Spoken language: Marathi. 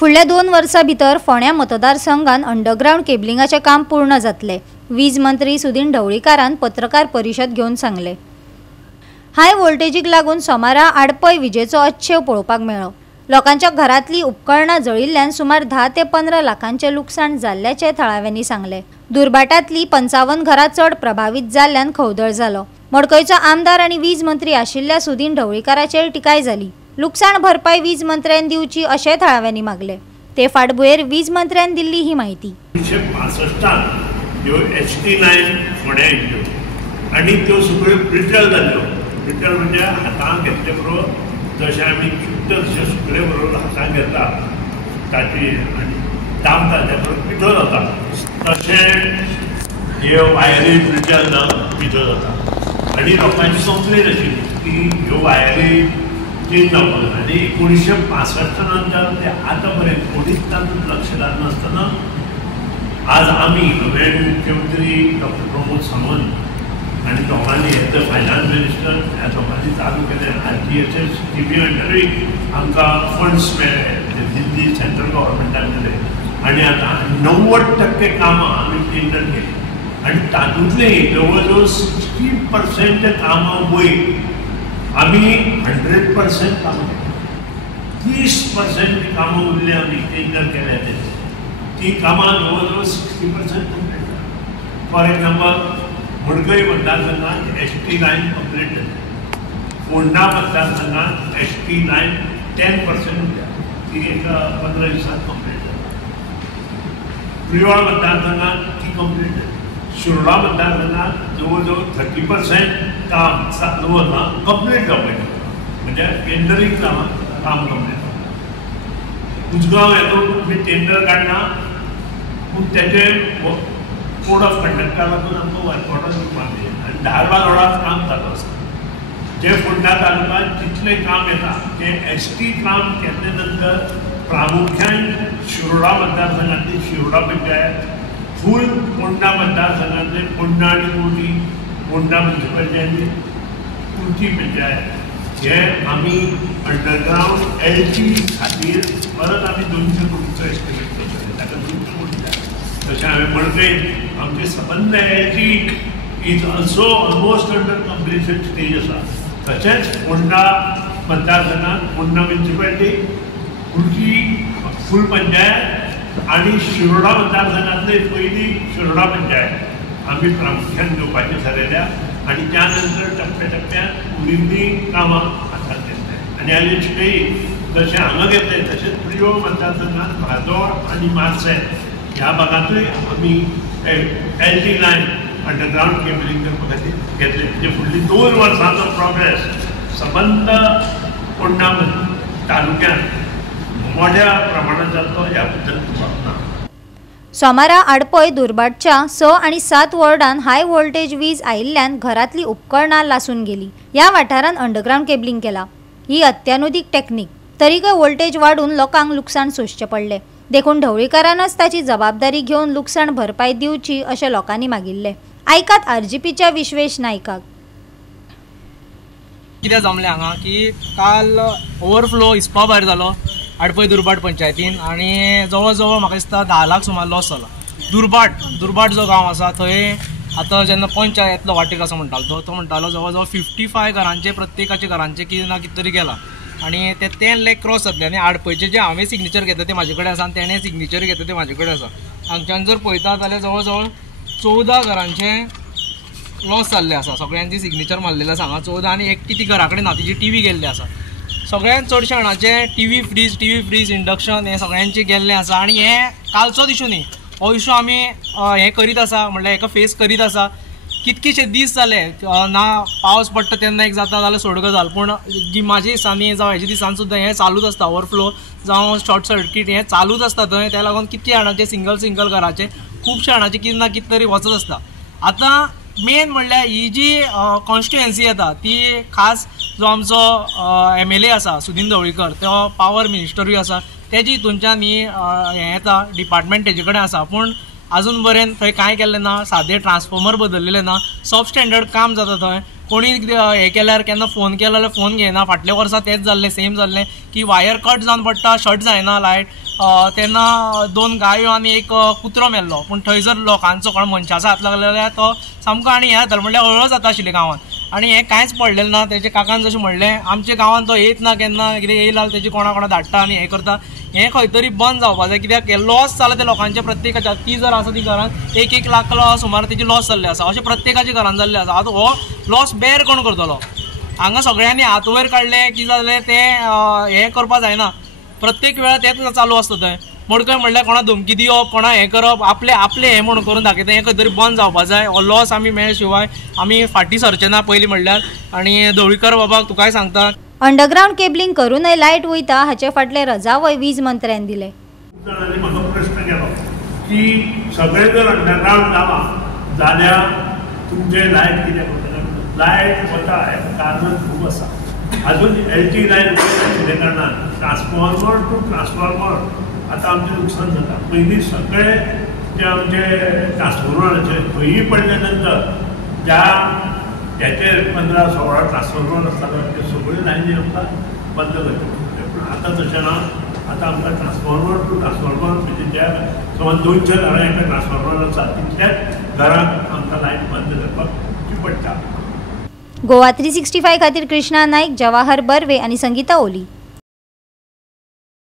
फुडल्या 2 वर्सां भितर फोंड्या मतदारसंघात अंडरग्राउंड केबलिंगाचे काम पूर्ण जातले। वीज मंत्री सुदीन ढवळीकारान पत्रकार परिशद घेवन सांगले। हाय व्होल्टेजीक लागून सोमारा आडपय विजेचो अच्छेव पळोवपाक मेळ्ळो। लोकांच्या घरांतली उपकरणां जळिल्ल्यान सुमार 10 ते 15 लाखांचे लुकसाण जाल्ल्याचे थळाव्यांनी सांगले। दुर्भाटांतली 55 घरां चड प्रभावित जाल्ल्यान खवदळ जालो। मडकयचो आमदार आनी वीज मंत्री आशिल्ल्या सुदीन ढवळीकाराचेर टिकाय जाली। लुकसाण भरपाई वीज मंत्र्यान दिवची अशें थळाव्यांनी मागले। ते फाटभुंयेर वीज मंत्र्यान दिल्ली ही माहिती। 1965 ह्यो HT लायन फोंड्या येयल्ल्यो आनी त्यो सगळ्यो ब्रिटल जाल्ल्यो। ब्रिटल म्हणजे हातांत घेतले बरोबर जशें आमी चुट्ट जशे सुकले बरोबर हातांत घेता ताची आनी दामता त्या बरोबर पिठो जाता तशें ह्यो वायरी ब्रिटल जावन पिठो जाता आनी लोकांची कंप्लेन आशिल्ली की ह्यो वायरी चेंज जावपाक जाय। आनी 1965 नंतर ते आतां पर्यंत कोणीच तातूंत लक्ष घालनासतना आज आमी नवे मुख्यमंत्री डॉक्टर प्रमोद सावंत आनी दोगांनी एज द फायनान्स मिनिस्टर ह्या दोगांनी चालू केले RTHS स्किमी अंडरूय आमकां फंड्स मेळ्ळे दिल्ली सेंट्रल गव्हर्मेंटान दिले आनी आतां 90% कामां आमी टेंडर केली आनी तातूंतली जवळ जवळ 60% कामां वयर आम्ही 100% कामां केली। 30% कामां उरली आमी टेंडर केल्या ती कामां जवळ जवळ 60% कंप्लीट जाली। फॉर एग्जाम्पल मडकय मतदारसंघात HT लायन कंप्लीट जाली। फोंडा मतदारसंघात HT लायन 10% उरल्या ती एका 15 दिसांत कंप्लीट जाली। प्रिवाळ मतदारसंघात ती कंप्लीट जाली। शिरोडा मतदारसंघात जवळ जवळ 30% काम चालू वता कंप्लीट जावपाचें म्हणजे टेंडरींग जावन काम कंप्लीट जाता। उजगांव येतो आमी टेंडर काडना पूण तेचे कोड ऑफ कंडक्टा लागून आमकां वर्कआउटाक दिवपाक दिना आनी धारवाड रोडार काम चालू आसा। जे फोंडा तालुक्यांत जितलें काम येता ते ST काम केल्ले नंतर प्रामुख्यान शिरोडा मतदारसंघातली शिरोडा पंचायत फूल फोंडा मतदारसंघातले फोंडा आनी कुर्टी फोंडा म्युनिसिपालिटी कुर्टी पंचायत हे आमी अंडरग्राउंड LT खातीर परत आमी 200 कोटीचो एस्टिमेट करतले ताका 200 कोटी जाय। तशें हांवें मडकय आमचे सबंद LT is also almost under completion stage आसा। तशेंच फोंडा मतदारसंघात फोंडा म्युनिसिपालिटी कुर्टी फूल पंचायत आनी शिरोडा मतदारसंघातले पयली शिरोडा पंचायत आमी प्रामुख्यान घेवपाचें थारायल्या आनी त्या नंतर टप्प्याटप्प्यान उरिल्लीं कामां हातांत घेतले आनी हालींचेय जशें हांगा घेतले तशेंच प्रियो मतदारसंघात म्हाजोळ आनी मार्सेल ह्या भागांतूय आमी LT लायन अंडरग्राउंड केबलिंग करपा खातीर घेतले म्हणजे फुडलीं 2 वर्सांचो प्रोग्रेस सबंद फोंडा तालुक्यांत मोठ्या प्रमाणात जातलो ह्या बद्दल ना। सोमारा आडपय दुर्भाटच्या 6 आनी 7 वॉर्डांत हाय व्होल्टेज वीज आयिल्ल्यान घरांतली उपकरणां लासून गेली। ह्या वाठारांत अंडरग्राउंड केबलिंग केला। ही अत्याधुनीक टेक्निक तरीकय व्होल्टेज वाडून लोकांक लुकसाण सोंसचें पडलें। देखून ढवळीकारानच ताची जबाबदारी घेवन लुकसाण भरपाई दिवची अशें लोकांनी मागिल्लें। आयकात RGPच्या विश्वेश नायकाक। कितें जमलें हांगा की काल ओवरफ्लो हिस्पा भायर जालो आडपय दुर्भाट पंचायतीन आनी जवळ जवळ म्हाका दिसता 10 लाख सुमार लॉस जाला। दुर्भाट जो गांव आसा थंय आतां जेन्ना पंच येतलो वाटेक असो म्हणटालो तो म्हणटालो जवळ जवळ 55 घरांचे प्रत्येकाच्या घरांचे कितें ना कितें तरी गेलां आनी ते 10 लाख क्रॉस जातले आनी आडपयचे जे हांवें सिग्नेचर घेतले ते म्हाजे कडेन आसा आनी तेणें सिग्नेचर घेतले ते म्हाजे कडेन आसा। हांगच्यान जर पळयता जाल्यार जवळ जवळ 14 घरांचे लॉस जाल्ले आसा। सगळ्यांची सिग्नेचर मारलेले आसा हांगा 14 आनी एकटी ती घरा कडेन ना तिची TV गेल्ली आसा। सगळ्यांत चडशे जाणांचे TV फ्रीज इंडक्शन हे सगळ्यांचे गेल्ले आसा आनी हे कालचो इशू न्ही हो इशू आमी हे करीत आसा म्हणल्यार हेका फेस करीत आसा। कितकेशे दीस जाले ना पावस पडटा तेन्ना एक जाता जाल्यार सोड गजाल पूण गिमाच्या दिसांनी जावं हेच्या दिसांनी सुद्दां हे चालूच आसता ओवरफ्लो जावं शॉर्ट सर्किट हे चालूच आसता थंय। त्या लागून कितके जाणांचे सिंगल घराचे खुबशे जाणांचे कितें ना कितें तरी वचत आसता। आतां मेन म्हणल्यार ही जी कॉन्स्टिट्युएन्सी येता ती खास जो आमचो MLA आसा सुदीन ढवळीकर तो पावर मिनिस्टरूय आसा तेजी हितूनच्यान ही हें येता डिपार्टमेंट तेजे कडेन आसा पूण आजून पर्यंत थंय कांय केल्लें ना। सादें ट्रान्सफॉर्मर बदललेले ना। सब स्टँडर्ड काम जाता थंय कोणी हे केल्यार केन्ना फोन केलो जाल्यार फोन घेयना. फाटल्या वर्सा तेच जाल्लें, सेम जाल्लें की वायर कट जावन पडटा, शट जायना लायट. तेन्ना 2 गायो आनी एक कुत्रो मेल्लो. पूण थंय जर लोकांचो कोण मनशाचो हात लागलो जाल्यार तो सामको आनी हें जातालो, म्हणल्यार हळहळ जाता आशिल्ली गांवांत. आनी हें कांयच पडलेलें ना. तेजे काकान जशें म्हणलें, आमच्या गांवांत तो येयत ना केन्ना, कितें येयला तेजी कोणा धाडटा आनी हें करता. हें खंय तरी बंद जावपाक जाय, कित्याक लॉस जाला ते लोकांच्या प्रत्येकाच्या. ती जर आसा ती घरांत 1-1 लाख सुमार तेजी लॉस जाल्ले आसा, अशें प्रत्येकाच्या घरांत जाल्लें आसा. आतां हो लॉस बेर कोण करतलो? हांगा सगळ्यांनी हात वयर काडले की जालें तें हें करपा जायना. प्रत्येक वेळार तेंच चालू आसता थंय. मोडकय म्हणल्यार कोणा धमकी दिवप, कोणा हें करप, आपले हें म्हणून करून दाखयता. हें खंय तरी बंद जावपाक जाय. हो लॉस आमी मेळ शिवाय आमी फाटीं सरचे ना पयलीं म्हणल्यार. आनी ढवळीकर बाबाक तुकाय सांगता, अंडरग्राउंड केबलिंग करूनय लायट वयता हाचे फाटले रजावय वीज मंत्र्यान दिले. म्हाका प्रश्न केलो की सगळे जर अंडरग्राउंड जाल्यार तुमचे लायट कितें करतले? लायट वता हें कारण खूब आसा. अजून LT लायन आशिल्ल्या कारणान ट्रान्सफॉर्मर टू ट्रान्सफॉर्मर आतां आमचें नुकसान जाता. पयलीं सगळे जे आमचे ट्रान्सफॉर्मराचे खंयी पडले नंतर ज्या त्याचे 15-16 ट्रान्सफॉर्मर आसताले ते सगळे लायनी आमकां बंद करचे. पूण आतां तशें ना. आतां आमकां ट्रान्सफॉर्मर टू ट्रान्सफॉर्मर म्हणजे ज्या समज 200 घरां एका ट्रान्सफॉर्मर आसा तितल्याच घरांक आमकां लायट बंद करपाक पडटा. गोवा 365 खातीर कृष्णा नाईक, जवाहर बर्वे आनी संगीता ओली.